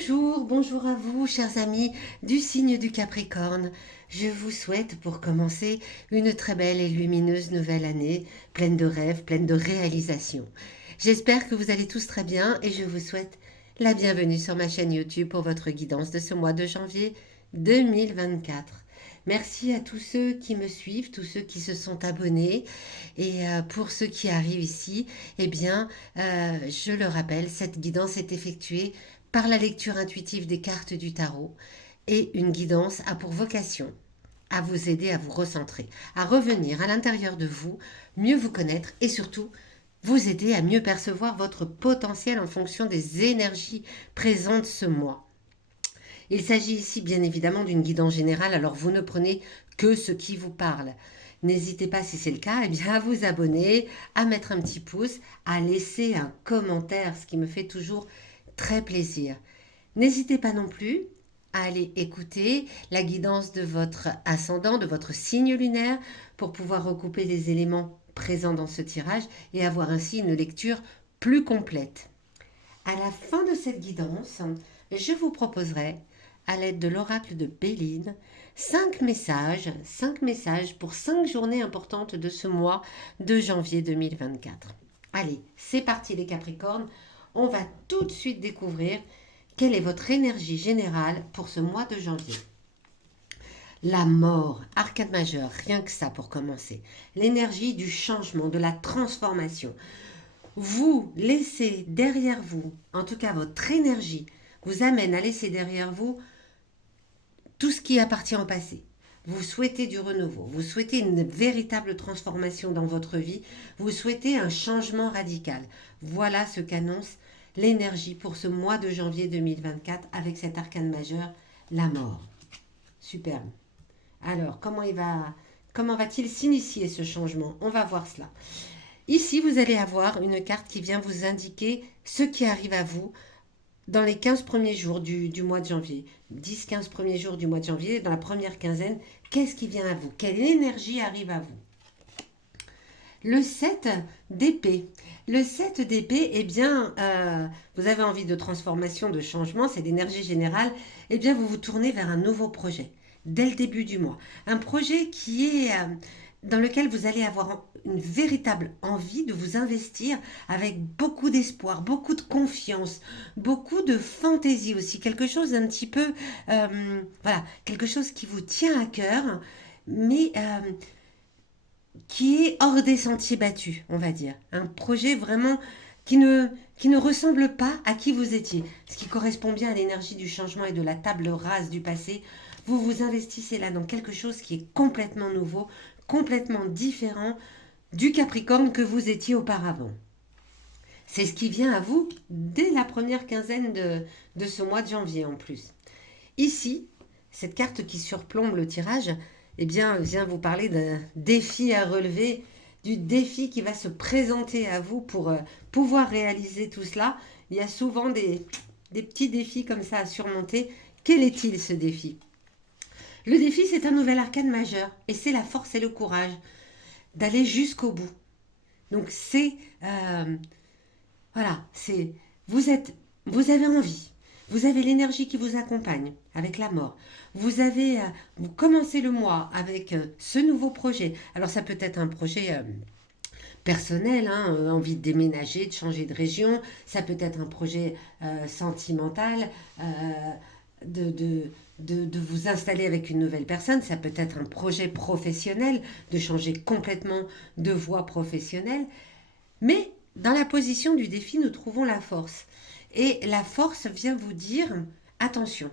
Bonjour, bonjour à vous, chers amis du signe du Capricorne. Je vous souhaite pour commencer une très belle et lumineuse nouvelle année, pleine de rêves, pleine de réalisations. J'espère que vous allez tous très bien et je vous souhaite la bienvenue sur ma chaîne YouTube pour votre guidance de ce mois de janvier 2024. Merci à tous ceux qui me suivent, tous ceux qui se sont abonnés et pour ceux qui arrivent ici, je le rappelle, cette guidance est effectuée par la lecture intuitive des cartes du tarot et une guidance a pour vocation à vous aider à vous recentrer, à revenir à l'intérieur de vous, mieux vous connaître et surtout vous aider à mieux percevoir votre potentiel en fonction des énergies présentes ce mois. Il s'agit ici bien évidemment d'une guidance générale, alors vous ne prenez que ce qui vous parle. N'hésitez pas, si c'est le cas, à vous abonner, à mettre un petit pouce, à laisser un commentaire, ce qui me fait toujours très plaisir. N'hésitez pas non plus à aller écouter la guidance de votre ascendant, de votre signe lunaire, pour pouvoir recouper les éléments présents dans ce tirage et avoir ainsi une lecture plus complète. À la fin de cette guidance, je vous proposerai, à l'aide de l'oracle de Béline, 5 messages pour 5 journées importantes de ce mois de janvier 2024. Allez, c'est parti les Capricornes, on va tout de suite découvrir quelle est votre énergie générale pour ce mois de janvier. La mort, arcane majeur, rien que ça pour commencer. L'énergie du changement, de la transformation. Vous laissez derrière vous, en tout cas votre énergie, vous amène à laisser derrière vous tout ce qui appartient au passé. Vous souhaitez du renouveau, vous souhaitez une véritable transformation dans votre vie, vous souhaitez un changement radical. Voilà ce qu'annonce l'énergie pour ce mois de janvier 2024 avec cet arcane majeur, la mort. Superbe. Alors, comment va-t-il s'initier ce changement? On va voir cela. Ici, vous allez avoir une carte qui vient vous indiquer ce qui arrive à vous dans les 15 premiers jours du mois de janvier. 10-15 premiers jours du mois de janvier, dans la première quinzaine, qu'est-ce qui vient à vous? Quelle énergie arrive à vous? Le 7 d'épée. Le 7 d'épée, vous avez envie de transformation, de changement, c'est l'énergie générale, vous vous tournez vers un nouveau projet, dès le début du mois. Un projet qui est dans lequel vous allez avoir une véritable envie de vous investir avec beaucoup d'espoir, beaucoup de confiance, beaucoup de fantaisie aussi, quelque chose d'un petit peu, quelque chose qui vous tient à cœur, mais qui est hors des sentiers battus, on va dire. Un projet vraiment qui ne ressemble pas à qui vous étiez, ce qui correspond bien à l'énergie du changement et de la table rase du passé. Vous vous investissez là dans quelque chose qui est complètement nouveau, complètement différent du Capricorne que vous étiez auparavant. C'est ce qui vient à vous dès la première quinzaine de ce mois de janvier en plus. Ici, cette carte qui surplombe le tirage, vient vous parler d'un défi à relever, du défi qui va se présenter à vous pour pouvoir réaliser tout cela. Il y a souvent des petits défis comme ça à surmonter. Quel est-il ce défi? Le défi, c'est un nouvel arcane majeur et c'est la force et le courage d'aller jusqu'au bout. Donc vous avez envie, vous avez l'énergie qui vous accompagne avec la mort. Vous commencez le mois avec ce nouveau projet. Alors ça peut être un projet personnel, envie de déménager, de changer de région. Ça peut être un projet sentimental, de vous installer avec une nouvelle personne. Ça peut être un projet professionnel, de changer complètement de voie professionnelle. Mais dans la position du défi, nous trouvons la force. Et la force vient vous dire, attention,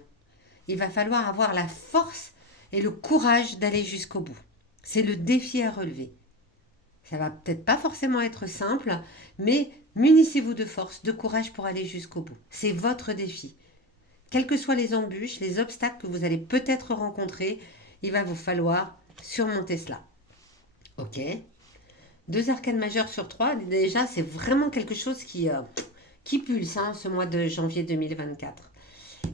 il va falloir avoir la force et le courage d'aller jusqu'au bout. C'est le défi à relever. Ça va peut-être pas forcément être simple, mais munissez-vous de force, de courage pour aller jusqu'au bout. C'est votre défi. Quelles que soient les embûches, les obstacles que vous allez peut-être rencontrer, il va vous falloir surmonter cela. Ok ? 2 arcanes majeures sur 3, déjà, c'est vraiment quelque chose qui pulse ce mois de janvier 2024.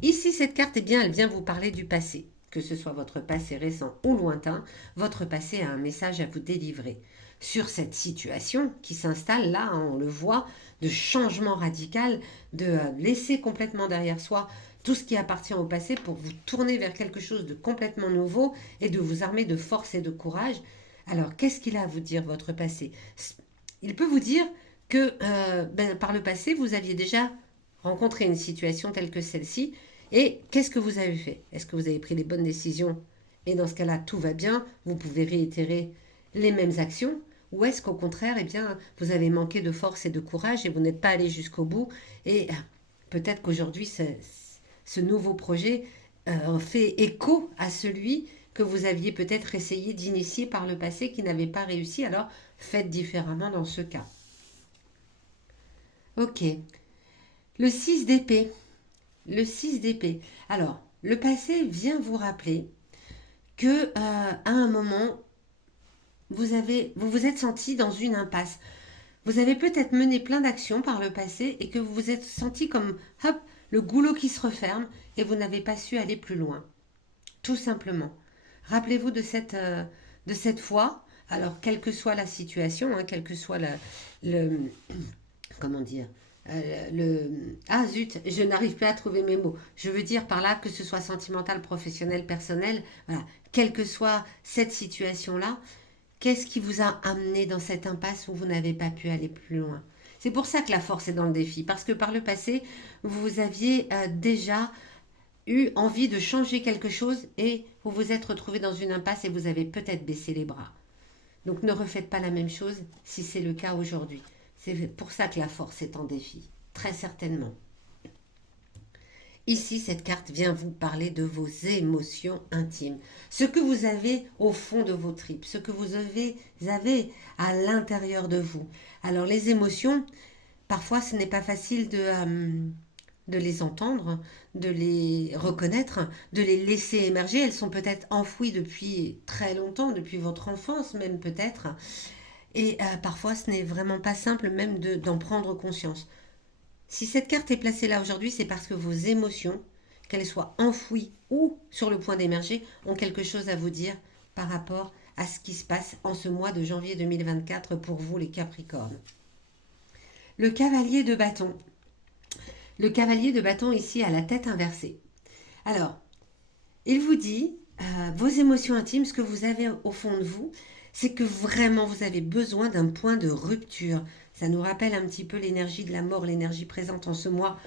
Ici, cette carte, elle vient vous parler du passé. Que ce soit votre passé récent ou lointain, votre passé a un message à vous délivrer. Sur cette situation qui s'installe là, on le voit, de changement radical, de laisser complètement derrière soi tout ce qui appartient au passé pour vous tourner vers quelque chose de complètement nouveau et de vous armer de force et de courage. Alors, qu'est-ce qu'il a à vous dire, votre passé? Il peut vous dire que par le passé, vous aviez déjà rencontré une situation telle que celle-ci. Et qu'est-ce que vous avez fait? Est-ce que vous avez pris les bonnes décisions? Et dans ce cas-là, tout va bien, vous pouvez réitérer les mêmes actions. Ou est-ce qu'au contraire, eh bien, vous avez manqué de force et de courage et vous n'êtes pas allé jusqu'au bout? Et peut-être qu'aujourd'hui, ce nouveau projet fait écho à celui que vous aviez peut-être essayé d'initier par le passé qui n'avait pas réussi. Alors, faites différemment dans ce cas. Ok. Le 6 d'épée. Le 6 d'épée. Alors, le passé vient vous rappeler que à un moment, vous vous êtes senti dans une impasse. Vous avez peut-être mené plein d'actions par le passé et que vous vous êtes senti comme, hop, le goulot qui se referme et vous n'avez pas su aller plus loin. Tout simplement. Rappelez-vous de cette fois, alors quelle que soit la situation, hein, quelle que soit le comment dire, ah zut, je n'arrive pas à trouver mes mots. Je veux dire par là que ce soit sentimental, professionnel, personnel, voilà, quelle que soit cette situation-là, qu'est-ce qui vous a amené dans cette impasse où vous n'avez pas pu aller plus loin? C'est pour ça que la force est dans le défi, parce que par le passé, vous aviez déjà eu envie de changer quelque chose et vous vous êtes retrouvé dans une impasse et vous avez peut-être baissé les bras. Donc ne refaites pas la même chose si c'est le cas aujourd'hui. C'est pour ça que la force est en défi, très certainement. Ici, cette carte vient vous parler de vos émotions intimes, ce que vous avez au fond de vos tripes, ce que vous avez à l'intérieur de vous. Alors les émotions, parfois ce n'est pas facile de les entendre, de les reconnaître, de les laisser émerger. Elles sont peut-être enfouies depuis très longtemps, depuis votre enfance même peut-être. Et parfois ce n'est vraiment pas simple même d'en prendre conscience. Si cette carte est placée là aujourd'hui, c'est parce que vos émotions, qu'elles soient enfouies ou sur le point d'émerger, ont quelque chose à vous dire par rapport à ce qui se passe en ce mois de janvier 2024 pour vous les Capricornes. Le cavalier de bâton. Le cavalier de bâton ici a la tête inversée. Alors, il vous dit, vos émotions intimes, ce que vous avez au fond de vous, c'est que vraiment vous avez besoin d'un point de rupture. Ça nous rappelle un petit peu l'énergie de la mort, l'énergie présente en ce mois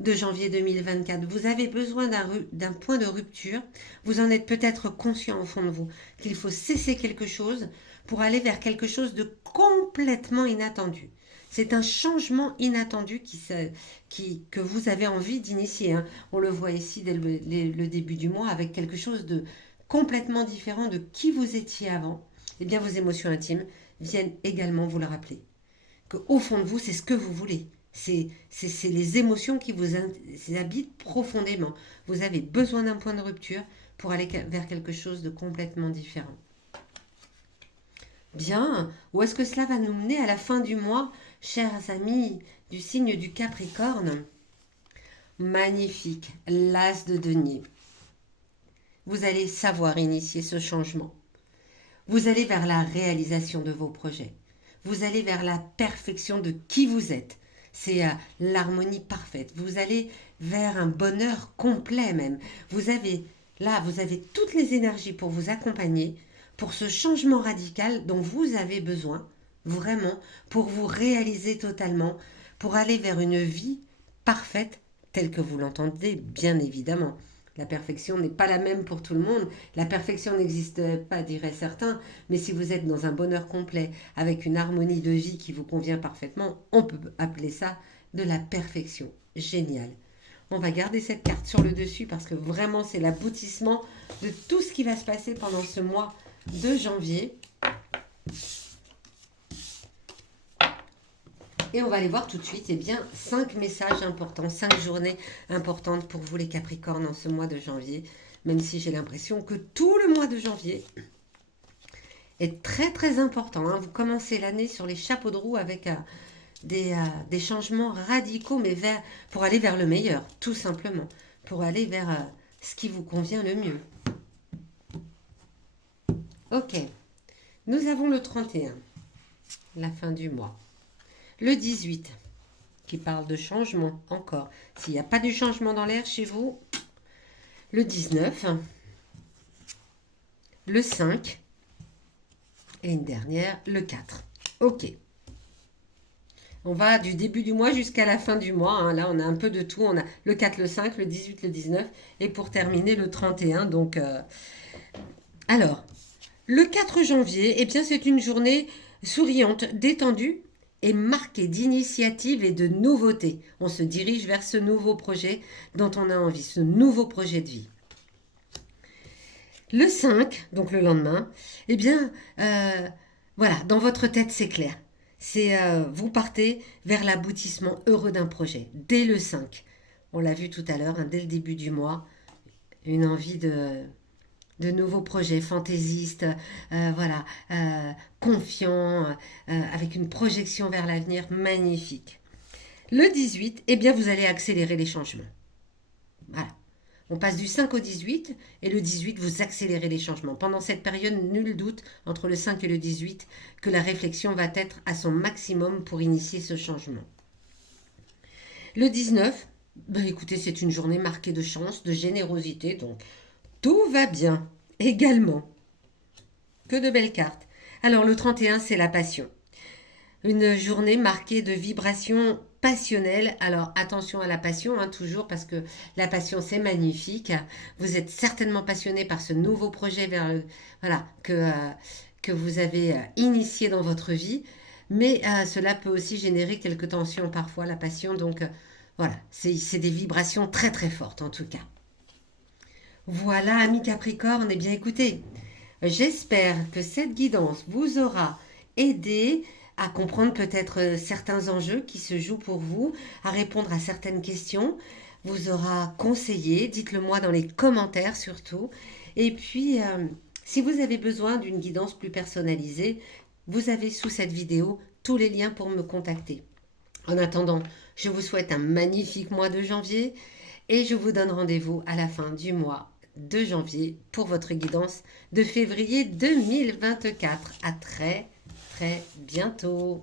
de janvier 2024. Vous avez besoin d'un point de rupture. Vous en êtes peut-être conscient au fond de vous qu'il faut cesser quelque chose pour aller vers quelque chose de complètement inattendu. C'est un changement inattendu que vous avez envie d'initier. Hein. On le voit ici dès le début du mois avec quelque chose de complètement différent de qui vous étiez avant. Eh bien, vos émotions intimes viennent également vous le rappeler. Qu'au fond de vous, c'est ce que vous voulez. C'est les émotions qui vous habitent profondément. Vous avez besoin d'un point de rupture pour aller vers quelque chose de complètement différent. Bien, où est-ce que cela va nous mener à la fin du mois, chers amis du signe du Capricorne? Magnifique, l'as de denier. Vous allez savoir initier ce changement. Vous allez vers la réalisation de vos projets. Vous allez vers la perfection de qui vous êtes. C'est l'harmonie parfaite. Vous allez vers un bonheur complet même. Vous avez toutes les énergies pour vous accompagner, pour ce changement radical dont vous avez besoin, vraiment, pour vous réaliser totalement, pour aller vers une vie parfaite telle que vous l'entendez, bien évidemment. La perfection n'est pas la même pour tout le monde. La perfection n'existe pas, diraient certains, mais si vous êtes dans un bonheur complet, avec une harmonie de vie qui vous convient parfaitement, on peut appeler ça de la perfection. Génial. On va garder cette carte sur le dessus parce que vraiment c'est l'aboutissement de tout ce qui va se passer pendant ce mois de janvier. Et on va aller voir tout de suite, 5 messages importants, 5 journées importantes pour vous les Capricornes en ce mois de janvier. Même si j'ai l'impression que tout le mois de janvier est très très important. Hein. Vous commencez l'année sur les chapeaux de roue avec des changements radicaux, mais pour aller vers le meilleur, tout simplement. Pour aller vers ce qui vous convient le mieux. Ok, nous avons le 31, la fin du mois. Le 18, qui parle de changement encore. S'il n'y a pas du changement dans l'air chez vous, le 19, le 5 et une dernière, le 4. Ok. On va du début du mois jusqu'à la fin du mois. Hein. Là, on a un peu de tout. On a le 4, le 5, le 18, le 19 et pour terminer le 31. Donc, alors, le 4 janvier, eh bien, c'est une journée souriante, détendue et marquée d'initiatives et de nouveautés. On se dirige vers ce nouveau projet dont on a envie, ce nouveau projet de vie. Le 5, donc le lendemain, eh bien, voilà, dans votre tête, c'est clair. Vous partez vers l'aboutissement heureux d'un projet, dès le 5. On l'a vu tout à l'heure, hein, dès le début du mois, une envie de nouveaux projets fantaisistes, voilà, confiants, avec une projection vers l'avenir magnifique. Le 18, eh bien, vous allez accélérer les changements. Voilà. On passe du 5 au 18 et le 18, vous accélérez les changements. Pendant cette période, nul doute, entre le 5 et le 18, que la réflexion va être à son maximum pour initier ce changement. Le 19, ben écoutez, c'est une journée marquée de chance, de générosité, donc tout va bien également. Que de belles cartes. Alors le 31, c'est la passion. Une journée marquée de vibrations passionnelles. Alors attention à la passion, hein, toujours, parce que la passion, c'est magnifique. Vous êtes certainement passionné par ce nouveau projet voilà, que vous avez initié dans votre vie. Mais cela peut aussi générer quelques tensions parfois, la passion. Donc voilà, c'est des vibrations très très fortes en tout cas. Voilà, amis Capricorne, eh bien écoutez, j'espère que cette guidance vous aura aidé à comprendre peut-être certains enjeux qui se jouent pour vous, à répondre à certaines questions, vous aura conseillé, dites-le moi dans les commentaires surtout. Et puis, si vous avez besoin d'une guidance plus personnalisée, vous avez sous cette vidéo tous les liens pour me contacter. En attendant, je vous souhaite un magnifique mois de janvier et je vous donne rendez-vous à la fin du mois de janvier pour votre guidance de février 2024. À très bientôt.